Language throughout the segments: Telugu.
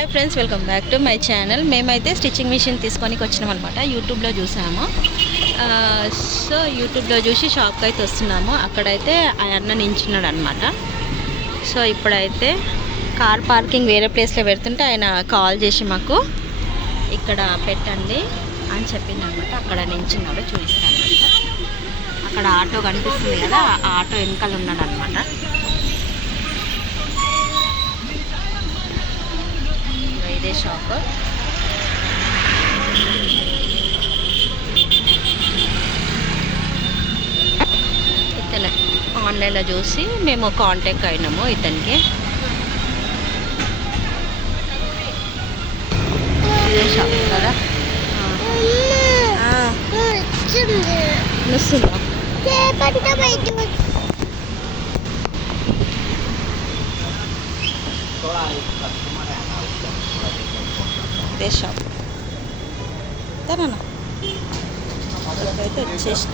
Hi friends, welcome back to my channel. మేమైతే స్టిచ్చింగ్ మిషన్ తీసుకొని వచ్చినాం అనమాట. యూట్యూబ్లో చూసాము. సో యూట్యూబ్లో చూసి షాప్కి అయితే వస్తున్నాము. అక్కడైతే ఆ అన్న నించున్నాడు అనమాట. సో ఇప్పుడైతే కార్ పార్కింగ్ వేరే ప్లేస్లో పెడుతుంటే ఆయన కాల్ చేసి మాకు ఇక్కడ పెట్టండి అని చెప్పింది అనమాట. అక్కడ నించున్నాడు, చూపిస్తాను అనమాట. అక్కడ ఆటో కనిపిస్తుంది కదా, ఆ ఆటో వెనకాల ఉన్నాడు అనమాట. ఇదే షాప్. ఇతనే ఆన్లైన్లో చూసి మేము కాంటాక్ట్ అయినాము ఇతనికి. ఇదే షాప్ కదా. ఇదే షాప్ తననా అయితే వచ్చేసిన.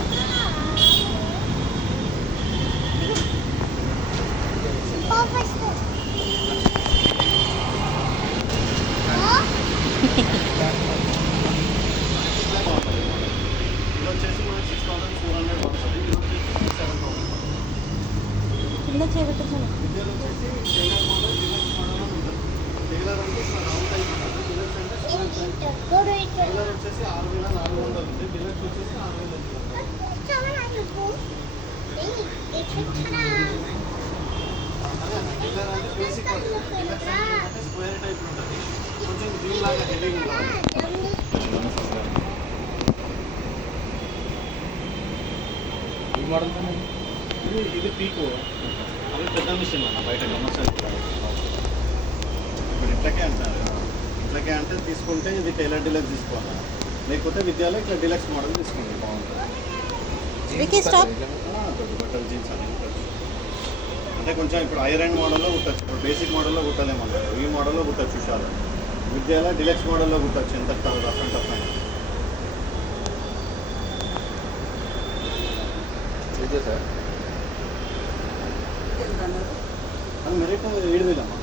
కింద చేపెట్టాను. వచ్చేసి 6,400 ఉంది. డిలక్స్ వచ్చేసి 6,000. బేసిక్ స్క్వేర్ టైప్ ఉంటుంది, కొంచెం దీనిలాగా హెవీగా ఉంటుంది. ఇది పీకో, అది పెద్ద మిషన్ అన్న, బయట కమర్షియల్. ఇప్పుడు ఇట్లకే అంటారు, ఇట్లకే అంటే తీసుకుంటే ఇది టైలర్ డిలక్స్ తీసుకోవాలి, లేకపోతే విద్యాలో ఇట్లా డిలక్స్ మోడల్ తీసుకోండి, బాగుంటుంది. బట్టలు జీన్స్ అని కుట్టచ్చు అంటే కొంచెం ఇప్పుడు ఐరన్ మోడల్లో కుట్టచ్చు. ఇప్పుడు బేసిక్ మోడల్లో కుట్టలేమన్నారు, ఈ మోడల్లో కుట్టచ్చు. చాలా విద్యాలో డిలక్స్ మోడల్లో కుట్టచ్చు, ఎంత రఫ్ అండ్ టఫ్ అయినా. సార్ అది మెరిట్ 7,000 అమ్మా.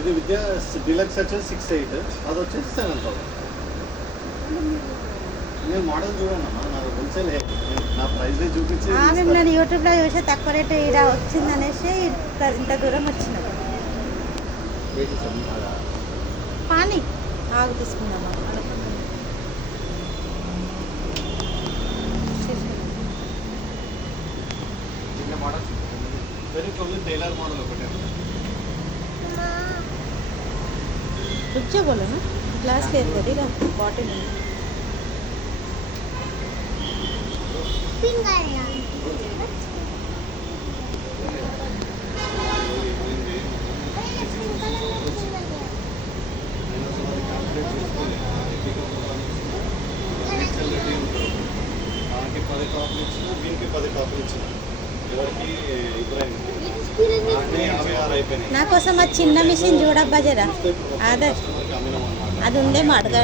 ఇది విద్యా డిలక్స్ వచ్చేసి 6,800, అది వచ్చేసి 7,000. నేను మోడల్ చూడండి అమ్మా, నాకు హోల్సేల్ నా ప్రైస్ చూపించి నేను యూట్యూబ్లో చూసి తక్కువ రేటు ఇలా వచ్చిందనేసి ఇంత దూరం వచ్చినాడు. పానీ ఆగు తీసుకుందామా. వెరీ ప్రాబ్లం టైలర్ మోడల్ ఒకటే. रुक जा बोलो ना, ग्लास ले देगा बॉटल में. ఆకి 10 టాప్లు ఇచ్చిన, దీనికి 10 టాప్లు ఇచ్చిన. ఎవరికి ఇబ్రాహిం నా కోసం ఆ చిన్న మిషన్ చూడబ్బా జరా. అదే అది ఉందే అడగా.